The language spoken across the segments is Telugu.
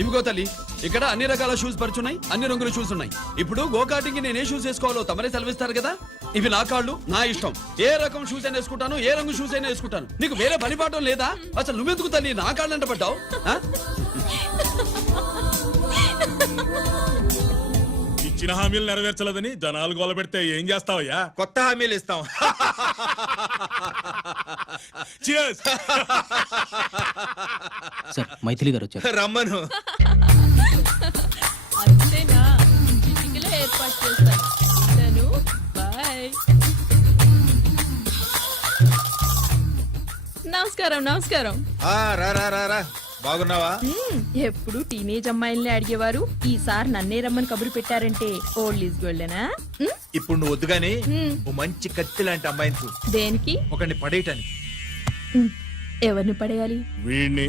ఇవిగో తల్లి, ఇక్కడ అన్ని రకాల షూస్ పరుచున్నాయి, అన్ని రంగుల షూస్ ఉన్నాయి. ఇప్పుడు గోకాటింగ్ కి నేనే షూస్ వేసుకోవాలో తమరే సెలవిస్తారు కదా. ఇవి నా కాళ్ళు, నా ఇష్టం. ఏ రకం షూస్ అయినా వేసుకుంటాను, ఏ రంగు షూస్ అయినా వేసుకుంటాను. నీకు వేరే పనిపాఠం లేదా? అసలు నువ్వెందుకు తల్లి నా కాళ్ళు అంట పడ్డావు? ఇచ్చిన హామీలు నెరవేర్చలేదని జనాలు గోల పెడితే ఏం చేస్తావయ్యా? కొత్త హామీలు ఇస్తాం. Cheers! సార్ మైథిలి గారు వచ్చారు. రమ్మను. అంతేనా? చిటికలో ఏర్పాటు చేస్తాను. ఉంటాను. బాయ్. నమస్కారం. నమస్కారం. రా రా రా రా. బాగున్నావా? ఎప్పుడు టీనేజ్ అమ్మాయిల్ని అడిగేవారు, ఈసారి నన్నే రమ్మని కబురు పెట్టారంటే ఓల్డ్ ఈజ్ గోల్డెనా? ఇప్పుడు నువ్వు వద్దుగాని ఓ మంచి కత్తి లాంటి అమ్మాయిని చూడు. దేనికి? ఒకరిని పడేయటానికి. ఎవరిని పడేయాలి? వీణ్ణి.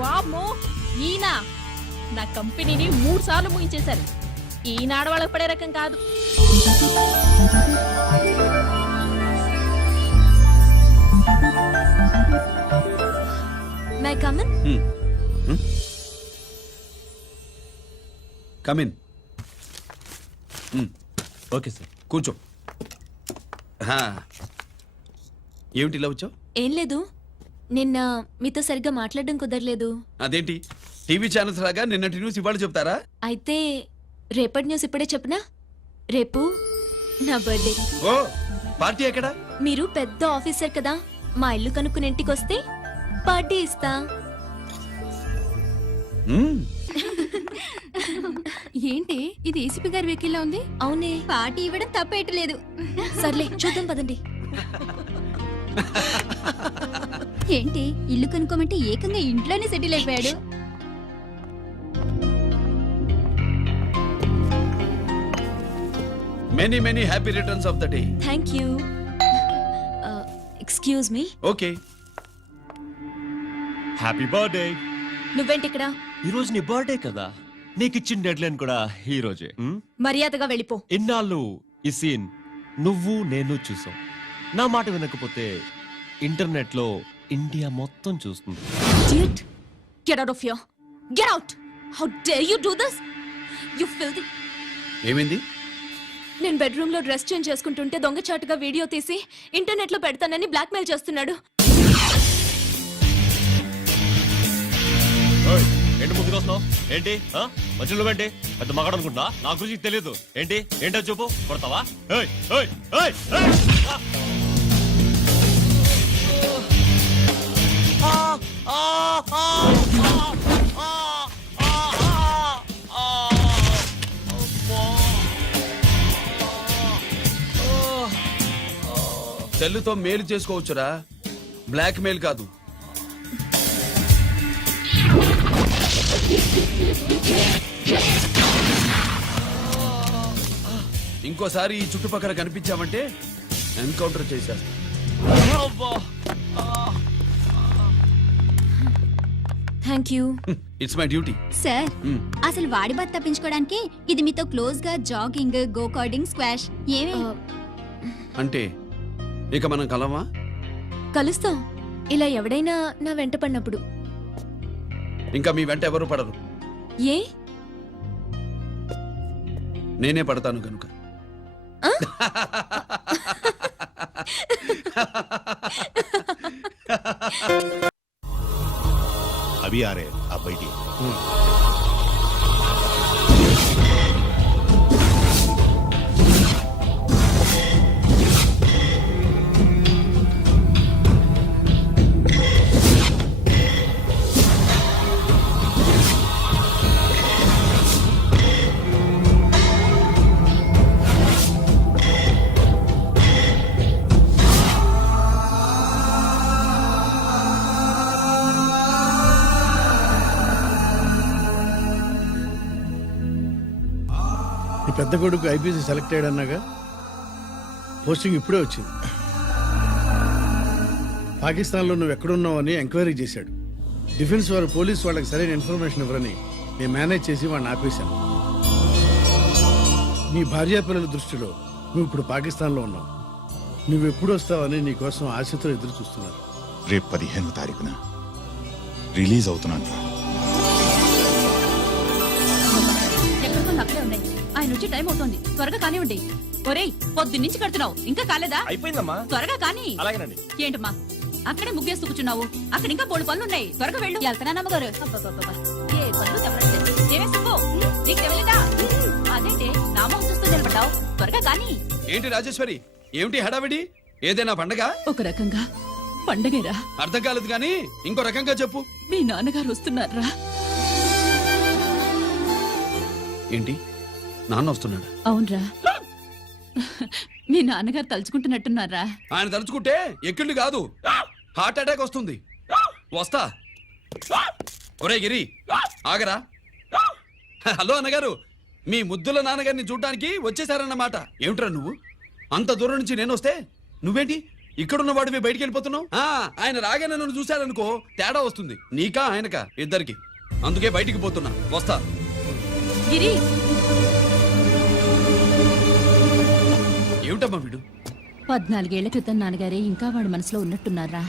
వామ్మో, ఈయన నా కంపెనీని 3 సార్లు ముగించేశారు. ఈయన ఆడవాళ్ళకి పడే రకం కాదు. May I come in? Come in. Okay sir. కూర్చో. ఏమిటి ఇలా వచ్చావు? ఏం లేదు, నిన్న మీతో సరిగ్గా మాట్లాడడం కుదరలేదు. అదేంటి, టీవీ ఛానల్స్ లాగా నిన్నటి న్యూస్ ఇవాళ చెప్తారా? అయితే రేపటి న్యూస్ ఇప్పుడే చెప్పనా? రేపు నా బర్త్డే. ఓ, పార్టీ ఎక్కడా? మీరు పెద్ద ఆఫీసర్ కదా, మా ఇల్లు కనుక్కుని ఇంటికి వస్తే పార్టీ ఇస్తా. ఏంటి ఇది ఏసీపీ గారి వెహికల్లా ఉంది? అవునే, పార్టీ ఇవ్వడం తప్పేయట్లేదు. సర్లే చూద్దాం పదండి. ఏంటి ఇల్లు కనుక్కోమంటే ఏకంగా ఇంట్లోనే సెటిల్ అయిపోయాడు. Many many happy returns of the day. Thank you. Excuse me. Okay. Happy birthday. నువ్వేంటి ఇక్కడ? ఈ రోజు నీ బర్త్డే కదా, నీకు ఇచ్చిన డెడ్ లైన్ కూడా ఈ రోజే. మర్యాదగా వెళ్ళిపో. ఇన్నాళ్ళు ఈ సీన్ నువ్వు నేను చూసాం. నా మాట వినకపోతే ఇంటర్నెట్ లో ఇండియా మొత్తం చూస్తుంది. Idiot! Get out of here! Get out! How dare you do this? You filthy! ఏమైంది? నేను బెడ్రూమ్ లో డ్రెస్ చేంజ్ చేసుకుంటుంటే దొంగచాటుగా వీడియో తీసి ఇంటర్నెట్ లో పెడతానని బ్లాక్మెయిల్ చేస్తున్నాడు. ఏంటి ముందుకు వస్తున్నావు? ఏంటి మధ్యలో ఏంటి? పెద్ద మగాడు అనుకుంటున్నా, నా గురించి తెలియదు. ఏంటి ఏంటో చూపు, కొడతావా? ఏయ్, ఏయ్, ఏయ్, ఏయ్! సెల్లుతో మేలు చేసుకోవచ్చురా, బ్లాక్ మెయిల్ కాదు. ఇంకోసారి ఈ చుట్టుపక్కల కనిపించామంటే ఎన్కౌంటర్ చేసేస్తా. Thank you. It's my duty. Sir అసలు వాడి బాధ తప్పించుకోవడానికి ఇది మీతో క్లోజ్ గా జాగింగ్, గో కార్డింగ్, స్క్వాష్ ఏమే? అంటే ఇక మనం కలవా? కలుస్తాం, ఇలా ఎవడైనా నా వెంట పడినప్పుడు. ఇంకా మీ వెంట ఎవరు పడరు. ఏ? నేనే పడతాను కనుక. अभी आ रहे हैं, आप बैठिए। పెద్ద కొడుకు ఐపీసీ సెలెక్ట్ అయ్యాడన్నాగా, పోస్టింగ్ ఇప్పుడే వచ్చింది. పాకిస్తాన్లో నువ్వు ఎక్కడున్నావు అని ఎంక్వైరీ చేశాడు. డిఫెన్స్ వారు పోలీసు వాళ్ళకి సరైన ఇన్ఫర్మేషన్ ఇవ్వరని నేను మేనేజ్ చేసి వాడిని ఆపేశాను. నీ భార్యా పిల్లల దృష్టిలో నువ్వు ఇప్పుడు పాకిస్తాన్లో ఉన్నావు. నువ్వెప్పుడు వస్తావని నీకోసం ఆశతో ఎదురు చూస్తున్నారు. రేపు 15వ తారీఖున రిలీజ్ అవుతున్నాను రా. ఎక్కడికో అక్కడే ఉన్నాయి. ఆయన వచ్చి టైం అవుతోంది. త్వరగా కానివ్వండి. ఒరేయ్, పొద్దున్నుంచి కడుతున్నావు, ఇంకా కాలేదా? అయిపోయిందమ్మా. త్వరగా కానీ. అలాగేనండి. ఏంటమ్మా అక్కడే ముగ్గేస్తూ కూర్చున్నావు? అక్కడ ఇంకా 3 పనులు ఉన్నాయి. త్వరగా వెళ్ళు. వెళ్తానమ్మగారు. అబ్బబ్బబ్బబ్బా. ఏ పనులు చెప్పలేదు. ఏమే సుబ్బు, నీకు తెలియదా? అదేంటి నామం చూస్తూ నిలబడ్డావు? త్వరగా కానీ. ఏంటి రాజేశ్వరి, ఏమిటి హడావిడి? ఏదైనా పండగ? ఒక రకంగా పండగేరా. అర్థం కాలేదు కానీ ఇంకో రకంగా చెప్పు. మీ నాన్నగారు వస్తున్నారా? ఏంటి, నాన్న వస్తున్నాడు? అవునరా. మీ నాన్నగారు తలుచుకుంటున్నట్టున్నారా? ఆయన తలుచుకుంటే ఎక్కిళ్ళు కాదు, హార్ట్ అటాక్ వస్తుంది. వస్తా. ఒరే గిరి, ఆగరా. హలో అన్నగారు, మీ ముద్దుల నాన్నగారిని చూడ్డానికి వచ్చేసారన్నమాట. ఏమిట్రా నువ్వు? అంత దూరం నుంచి నేను వస్తే నువ్వేంటి ఇక్కడున్న వాడివి బయటికి వెళ్ళిపోతున్నావు? ఆయన రాగానే నన్ను చూశారనుకో తేడా వస్తుంది, నీకా ఆయనకా ఇద్దరికి. అందుకే బయటికి పోతున్నా. వస్తా. గిరి, ఏమిటమ్మా వీడు? 14 ఏళ్ల క్రితం నాన్నగారే ఇంకా వాడి మనసులో ఉన్నట్టున్నారా?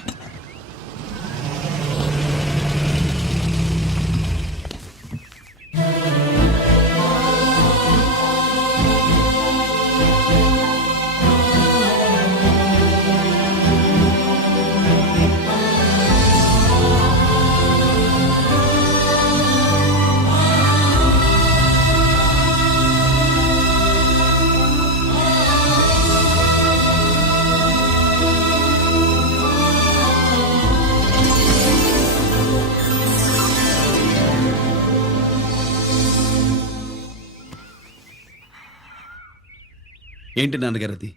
ఏంటి నాన్నగారు అది?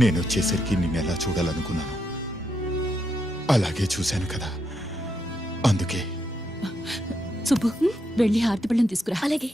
నేను వచ్చేసరికి నిన్ను ఎలా చూడాలనుకున్నాను అలాగే చూశాను కదా, అందుకే. సుబ్బు, వెళ్ళి హారతి పళ్ళని తీసుకురా. అలాగే.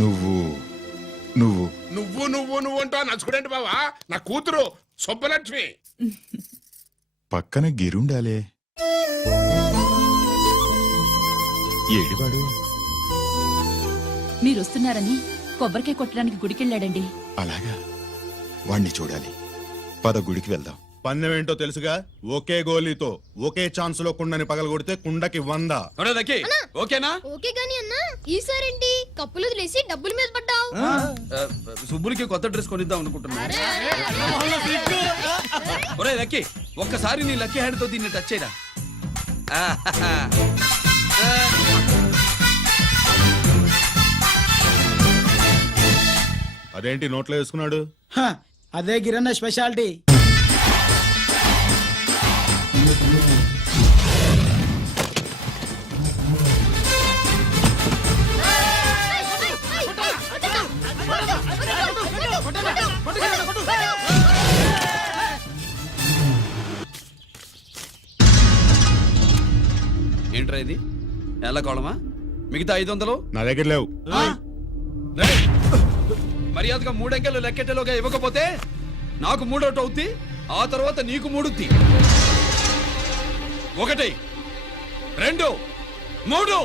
నువ్వు నువ్వు నువ్వు నువ్వు నువ్వు అంటూ నచ్చుకునేంటి బావా? నా కూతురు సుబ్బలక్ష్మి. పక్కన గిరుండాలే. ఏడివాడు? మీరు వస్తున్నారని కొబ్బరికాయ కొట్టడానికి గుడికెళ్ళాడండి. అలాగా, వాణ్ణి చూడాలి. పద గుడికి వెళ్దాం. పందెం ఏంటో తెలుసుగా, ఒకే గోలీతో ఒకే ఛాన్స్ లో కుండని పగలగొడితే కుండకి 100. ఒరే దక్కి, ఓకేనా? ఓకే గాని అన్నా, ఈసారేంటి కప్పులు వదిలేసి డబ్బుల మీద పడ్డావు? సుబ్బులకి కొత్త డ్రెస్ కొనిద్దాం అనుకుంటున్నా. ఒరే లక్కీ, ఒక్కసారి నీ లక్కీ హ్యాండ్ తో దీన్ని టచ్ చేయరా. అదేంటి నోట్లో వేసుకున్నాడు? అదే గిరన్న స్పెషాలిటీ. ఏంట్రా ఇది? నెల కోళమా? మిగతా 500? నా దగ్గర లేవు. మర్యాదగా 3 అంకెలు లెక్కెట్టేలోగా ఇవ్వకపోతే నాకు 3 అవుద్ది, ఆ తర్వాత నీకు 3. 1 2 3.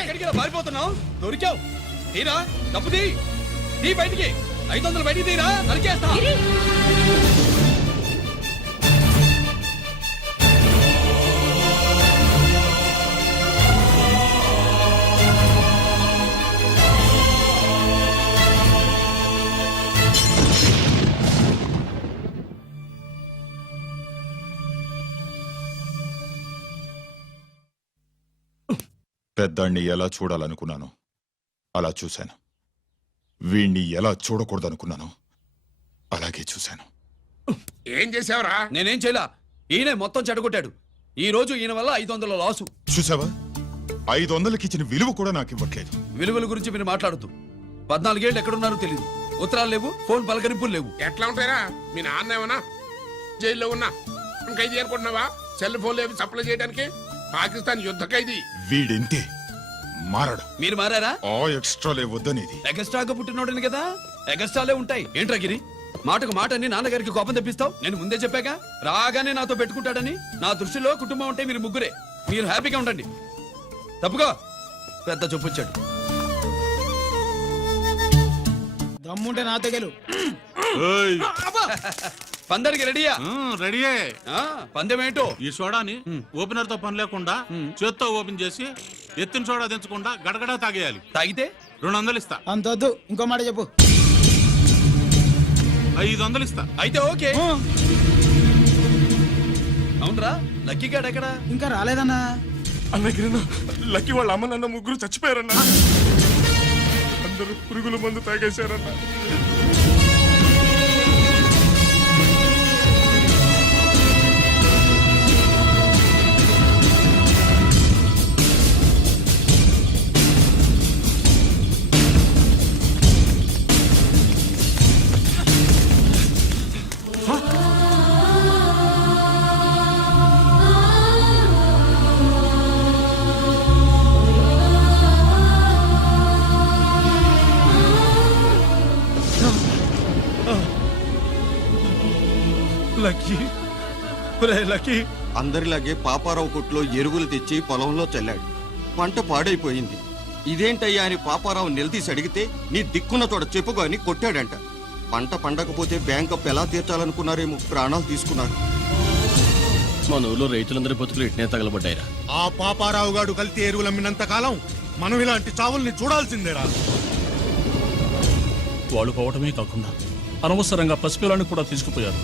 ఎక్కడికి పారిపోతున్నావు? దొరికావు. తీరా డబ్బు తీ బయటికి. 500 బయటికి తీరా, నరికేస్తా. పెద్దాన్ని ఎలా చూడాలనుకున్నాను అలా చూశాను. వీణ్ణి ఎలా చూడకూడదనుకున్నాను అలాగే చూశాను. ఏం చేసావురా? నేనేం చేయలా, ఈయనే మొత్తం చెడగొట్టాడు. ఈ రోజు ఈయన వల్ల 500 లాసు. చూసావా, 500కి ఇచ్చిన విలువ కూడా నాకు ఇవ్వట్లేదు. విలువల గురించి మీరు మాట్లాడుతూ 14 ఏళ్ళు ఎక్కడున్నారో తెలియదు. ఉత్తరాలు లేవు, ఫోన్ పలకరింపులు లేవు. ఎట్లా ఉంటారా? మీ నాన్న ఏమన్నా జైల్లో ఉన్నా ఇంకా ఇది అనుకుంటున్నావా? సెల్ ఫోన్ లేవి సప్లై చేయడానికి పాకిస్తాన్ యుద్ధ ఖైదీ. వీడింతే మారడు. మీరు మారారా? ఆ ఎక్స్ట్రాలే వద్దనేది. ఎగస్ట్రాగా పుట్టినోడని కదా, ఎగస్ట్రాలే ఉంటాయి. ఏంట్రా గిరి, మాటకు మాట అని నాన్నగారికి కోపం తెప్పిస్తావు? నేను ముందే చెప్పాగా రాగానే నాతో పెట్టుకుంటాడని. నా దృష్టిలో కుటుంబం అంటే మీరు ముగ్గురే. మీరు హ్యాపీగా ఉండండి. తప్పుకో, పెద్ద చొప్పొచ్చాడు. దమ్ముంటే నాతో గెలు. పందానికి రెడీయా? రెడీయే. పందెం ఏంటో? ఈ సోడాని ఓపెనర్ తో పని లేకుండా చేత్తో ఓపెన్ చేసి ఎత్తిన సోడా దించకుండా గడగడా తాగేయాలి. తాగితే 200 ఇస్తా. అంతొద్దు, ఇంకో మాట చెప్పు. 500 ఇస్తా. అయితే ఓకే. అవునరా, లక్కీ గాడు ఎక్కడా? ఇంకా రాలేదన్నా. అన్నగిరినా లక్కీ వాళ్ళ అమ్మ నాన్న ముగ్గురు చచ్చిపోయారన్నా. అందరూ పురుగుల మందు తాగేశారన్నా. Lucky, lucky. అందరిలాగే పాపారావు కొట్లో ఎరువులు తెచ్చి పొలంలో చల్లాడు. పంట పాడైపోయింది. ఇదేంటయ్యా అని పాపారావు నిలదీసి అడిగితే నీ దిక్కున్న చోట చెప్పుకో అని కొట్టాడంట. పంట పండకపోతే బ్యాంక్ అప్పు ఎలా తీర్చాలనుకున్నారేమో ప్రాణాలు తీసుకున్నారు. మన ఊళ్ళో రైతులందరి బతుకులు ఇట్నే తగలబడ్డాయిరా. ఆ పాపారావు గాడు కల్తీ ఎరువులు అమ్మినంత కాలం మనం ఇలాంటి చావుల్ని చూడాల్సిందేరా. వాళ్ళు పోవటమే కాకుండా అనవసరంగా పసిపిల్లని కూడా తీసుకుపోయారు.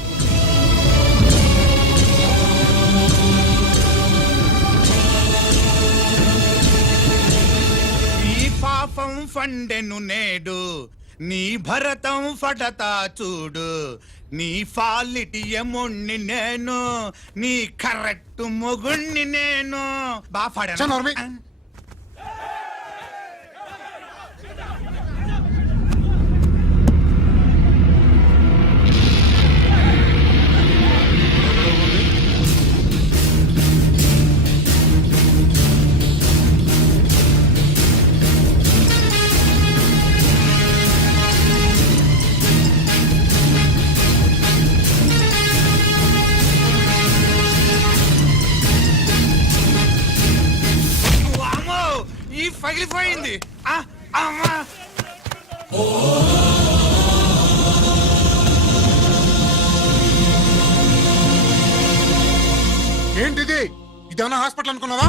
ఈ పాపం ఫండెను నేడు, నీ భరతం ఫటతా చూడు. నీ ఫాలిటి ఎముణ్ణి నేను, నీ కరెక్ట్ మొగుణ్ణి నేను. ఈ పగిలిపోయింది. ఏంటిది? ఇదేమన్నా హాస్పిటల్ అనుకున్నావా?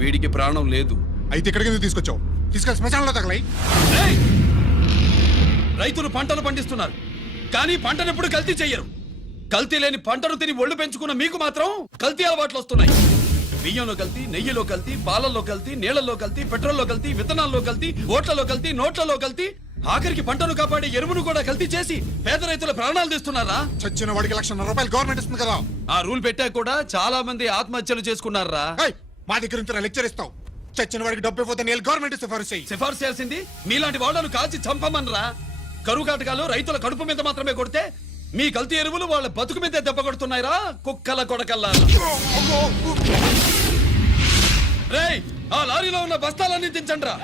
వీడికి ప్రాణం లేదు. అయితే ఇక్కడికి ఎందుకు తీసుకొచ్చావు? తీసుకెళ్ళి శ్మశానంలో తగలై. ఏయ్! రైతులు పంటలు పండిస్తున్నారు, కానీ పంటను ఎప్పుడు కల్తీ చెయ్యరు. కల్తీ లేని పంటను తిని ఒళ్ళు పెంచుకున్న మీకు మాత్రం కల్తీ అలవాట్లు వస్తున్నాయి. బియ్యంలో కల్తీ, నెయ్యిలో కల్తీ, పాలల్లో కల్తీ, నీళ్లలో కల్తీ, పెట్రోల్లో కల్తీ, విత్తనాల్లో కల్తీ, ఓట్లలో కల్తీ, నోట్లలో కల్తీ, ఆఖరికి పంటను కాపాడే ఎరువును కూడా కల్తీ చేసి పేద రైతుల ప్రాణాలు తీస్తున్నారా? చచ్చిన వాడికి ₹1,00,000 గవర్నమెంట్ ఇస్తుంది కదా. ఆ రూల్ పెట్టా కూడా చాలా మంది ఆత్మహత్యలు చేసుకున్నారా? మా దగ్గర ఇంత లెక్చర్ ఇస్తావు. చచ్చిన వాడికి డబ్బు ఇవ్వతే నేను గవర్నమెంట్ సిఫార్సు చేయాల్సింది మీలాంటి వాళ్ళను కాల్చి చంపమనరా? కరువు కాటకాలు రైతుల కడుపు మీద మాత్రమే కొడితే మీ కల్తీ ఎరువులు వాళ్ళ బతుకు మీద దెబ్బ కొడుతున్నాయిరా, కుక్కల కొడకల్లా. రేయ్, ఆ లారీలో ఉన్న బస్తాలన్నీ దించండి రా.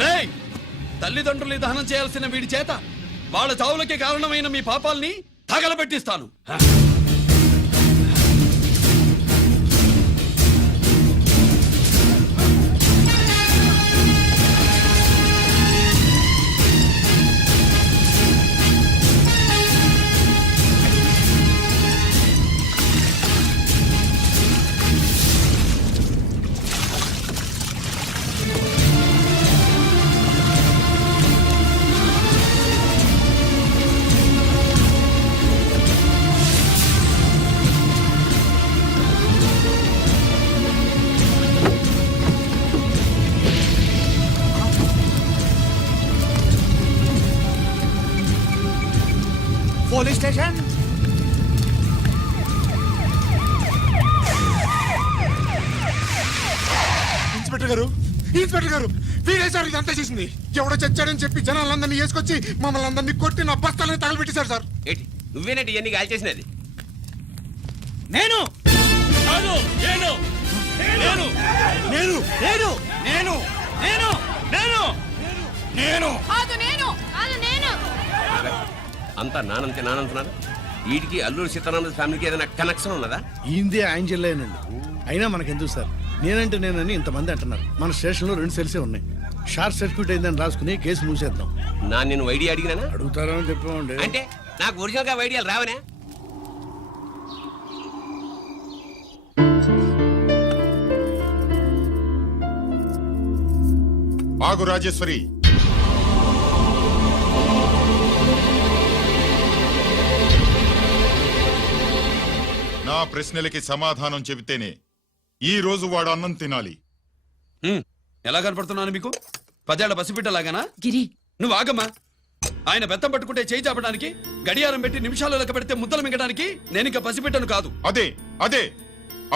రేయ్, తల్లిదండ్రుల్ని దహనం చేయాల్సిన వీడి చేత వాళ్ళ చావులకి కారణమైన మీ పాపాల్ని తగలబెట్టిస్తాను. Police station. ఇన్స్పెక్టర్ గారు, ఇన్స్పెక్టర్ గారు, వీడే సార్ ఇదంతా చేసింది. ఎవడో చచ్చాడని చెప్పి జనాలందరినీ వేసుకొచ్చి మమ్మల్ని అందరినీ కొట్టి నా బస్తాలని తగలబెట్టేశారు సార్. ఏంటి నువ్వేనండి ఇవన్నీ గాలి చేసినది? నేను కాదు, నేను నేను నేను నేను నేను నేను నేను నేను కాదు నేను కాదు నేను అంతా నానంతే నానంటున్నారు. వీటికి అల్లూరి సీతారామరాజు ఫ్యామిలీకి ఏదైనా కనెక్షన్ ఉన్నదా? ఈందే యాంజల్లేనండి. అయినా మనకెందుకు సార్, నేనంటే నేనని ఇంతమంది అంటున్నారు. మన స్టేషన్లో 2 సెల్సే ఉన్నాయి. షార్ట్ సర్క్యూట్ అయిందని రాసుకుని కేసు మూసేద్దాం. నేను ఐడియా అడిగినా అడుగుతారని చెప్పామండి. అంటే నాకు ఒరిజినల్ గా ఐడియాలు రావనే? ఆగు రాజేశ్వరి. నా ప్రశ్నలకి సమాధానం చెబితేనే ఈ రోజు వాడు అన్నం తినాలి. ఎలా కనపడుతున్నాను మీకు? 10 ఏళ్ల పసిబిడ్డలాగానా? గిరి నువ్వు ఆగమ్మా. ఆయన బెత్తం పట్టుకుంటే చేయి చాపడానికి, గడియారం పెట్టి నిమిషాలు లెక్క పెడితే ముద్దలు మింగడానికి నేను ఇంకా పసిబిడ్డను కాదు. అదే అదే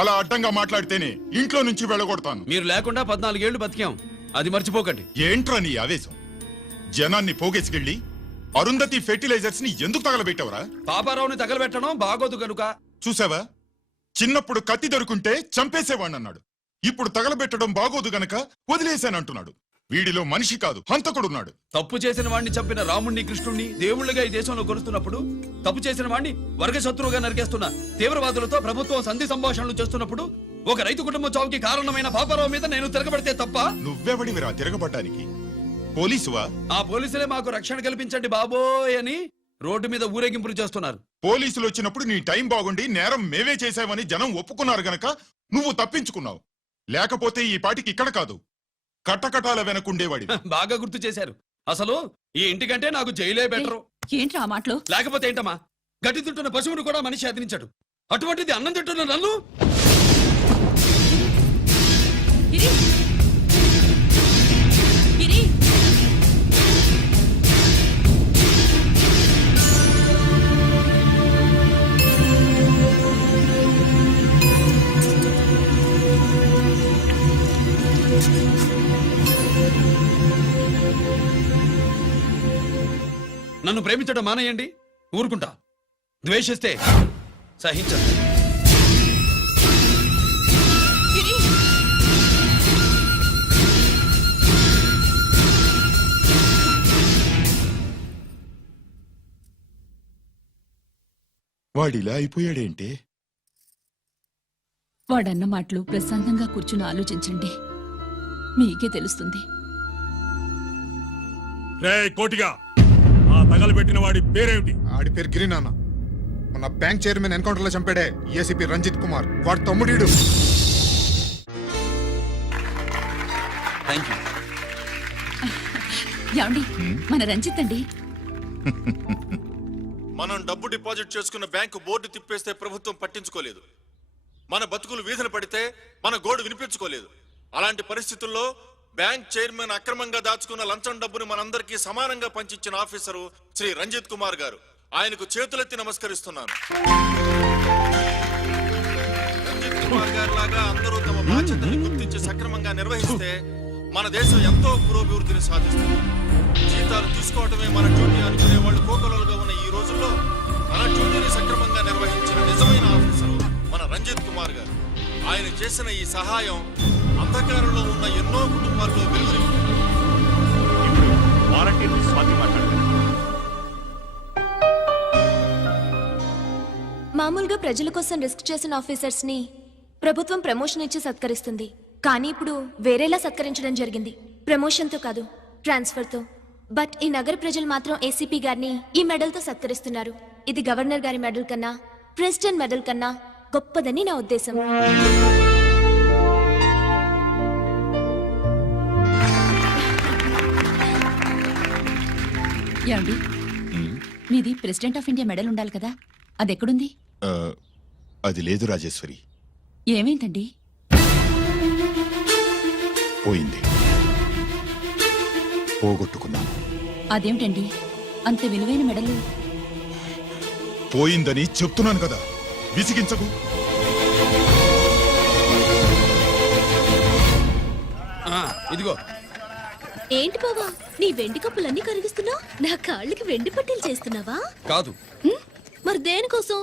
అలా అడ్డంగా మాట్లాడితేనే ఇంట్లో నుంచి వెళ్ళగొడతాను. మీరు లేకుండా 14 ఏళ్లు బతికాం, అది మర్చిపోకండి. ఏంట్రా నీ ఆవేశం? జనాన్ని పోగేసుకెళ్ళి అరుంధతి ఫెర్టిలైజర్స్ ని ఎందుకు తగలబెట్టావురా? పాపారావుని తగలబెట్టడం బాగోదు గనుక. చూసావా, చిన్నప్పుడు కత్తి దొరుకుంటే చంపేసేవాణ్ణన్నాడు. ఇప్పుడు తగలబెట్టడం బాగోదు గనక వదిలేశానంటున్నాడు. వీడిలో మనిషి కాదు, హంతకుడున్నాడు. తప్పు చేసిన వాడిని చంపిన రాముణ్ణి, కృష్ణుణ్ణి దేవుళ్ళుగా ఈ దేశంలో కొలుస్తున్నప్పుడు, తప్పు చేసిన వాడిని వర్గశత్రువుగా నరికేస్తున్న తీవ్రవాదులతో ప్రభుత్వం సంధి సంభాషణలు చేస్తున్నప్పుడు, ఒక రైతు కుటుంబం చావుకి కారణమైన పాపారావు మీద నేను తిరగబడితే తప్ప? నువ్వెవడివిరా తిరగబడ్డానికి? పోలీసువా? ఆ పోలీసులే మాకు రక్షణ కల్పించండి బాబోయ్ అని రోడ్డు మీద ఊరేగింపులు చేస్తున్నారు. పోలీసులు వచ్చినప్పుడు నీ టైం బాగుండి నేరం మేమే చేశామని జనం ఒప్పుకున్నారు గనక నువ్వు తప్పించుకున్నావు. లేకపోతే ఈ పాటికి ఇక్కడ కాదు, కటకటాల వెనకుండేవాడి. బాగా గుర్తు చేశారు. అసలు ఈ ఇంటికంటే నాకు జైలే బెటరు. ఏంట్రా ఆ మాటలు? లేకపోతే ఏంటమ్మా, గడ్డి తింటున్న పశువును కూడా మనిషి అదిరించాడు. అటువంటిది అన్నం తింటున్న నన్ను. గిరి గిరి నన్ను ప్రేమించడం మానేయండి, ఊరుకుంటా. ద్వేషిస్తే సహించండి. గిరి వాడిలా అయిపోయాడేంటి? వాడన్న మాటలు ప్రశాంతంగా కూర్చుని ఆలోచించండి, మీకే తెలుస్తుంది. రే కోటిగా, ఆ తగలబెట్టిన వాడి పేరేమిటి? ఆడి పేరు గిరి నాన్న. మన బ్యాంక్ చైర్మన్ ఎన్కౌంటర్ లో చంపాడే ఏసీపీ రంజిత్ కుమార్, వాడి తమ్ముడీడు. Thank you. ఏమండి, మన రంజిత్ అండి. మనం డబ్బు డిపాజిట్ చేసుకున్న బ్యాంకు బోర్డు తిప్పేస్తే ప్రభుత్వం పట్టించుకోలేదు. మన బతుకులు వీధులు పడితే మన గోడు వినిపించుకోలేదు. అలాంటి పరిస్థితుల్లో బ్యాంక్ చైర్మన్ అక్రమంగా దాచుకున్న లంచం డబ్బుని మనందరికీ సమానంగా పంచిచ్చిన ఆఫీసరు శ్రీ రంజిత్ కుమార్ గారు. ఆయనకు చేతులెత్తి నమస్కరిస్తున్నాను. రంజిత్ కుమార్ గారి లాగా అందరూ తమ బాధ్యతల్ని గుర్తించి సక్రమంగా నిర్వహిస్తే మన దేశం ఎంతో పురోభివృద్ధిని సాధిస్తుంది. జీతాలు తీసుకోవటమే మన డ్యూటీ అనుకునే వాళ్ళు కోకొలలుగా ఉన్న ఈ రోజుల్లో మన డ్యూటీని సక్రమంగా నిర్వహించిన నిజమైన ఆఫీసరు మన రంజిత్ కుమార్ గారు. ఆయన చేసిన ఈ సహాయం అంధకారంలో ఉన్న ఎన్నో కుటుంబాల్లో వెలుగుని. ఇప్పుడు వాలంటీర్ స్వాతి మాట్లాడారు. మామూలుగా ప్రజల కోసం రిస్క్ చేసిన ఆఫీసర్స్ ని ప్రభుత్వం ప్రమోషన్ ఇచ్చి సత్కరిస్తుంది. కానీ ఇప్పుడు వేరేలా సత్కరించడం జరిగింది. ప్రమోషన్ తో కాదు, ట్రాన్స్ఫర్ తో. బట్ ఈ నగర ప్రజలు మాత్రం ఏసీపీ గారిని ఈ మెడల్ తో సత్కరిస్తున్నారు. ఇది గవర్నర్ గారి మెడల్ కన్నా, ప్రెసిడెంట్ మెడల్ కన్నా గొప్పదని నా ఉద్దేశం. ఏమండి, మీది ప్రెసిడెంట్ ఆఫ్ ఇండియా మెడల్ ఉండాలి కదా, అది ఎక్కడుంది? అది లేదు రాజేశ్వరి, ఏమైందండి? పోయింది, పోగొట్టుకున్నాను. అదేమిటండి అంత విలువైన మెడలు? పోయిందని చెప్తున్నాను కదా, విసిగించకు. ఇదిగో. ఏంటి బావా, నీ వెండి కప్పులన్నీ కరిగిస్తున్నావు? నా కాళ్ళకి వెండి పట్టీలు చేస్తున్నావా? కాదు. మరి దేనికోసం?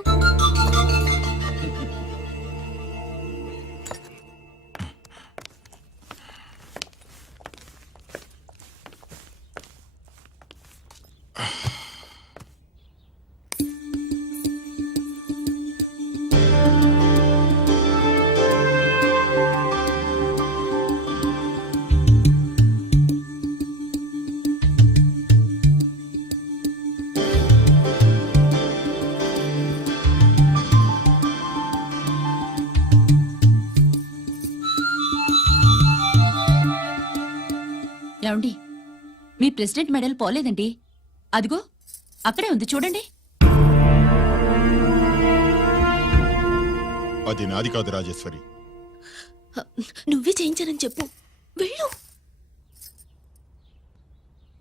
ఏమండి, మీ ప్రెసిడెంట్ మెడల్ పోలేదండి, అదిగో అక్కడే ఉంది చూడండి. అది నాది కాదు రాజేశ్వరి. నువ్వే చేయించానని చెప్పు. వెళ్ళు.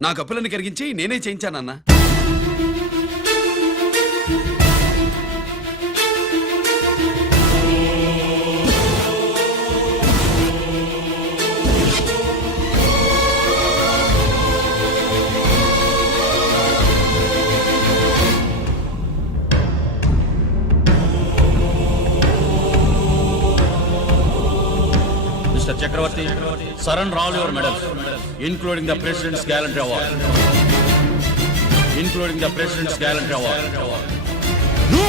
నా కప్పులని కరిగించి నేనే చేయించానన్నా. Mr. Chakravarti, surrender all your medals, including the President's Gallantry Award. Including the President's Gallantry Award. No!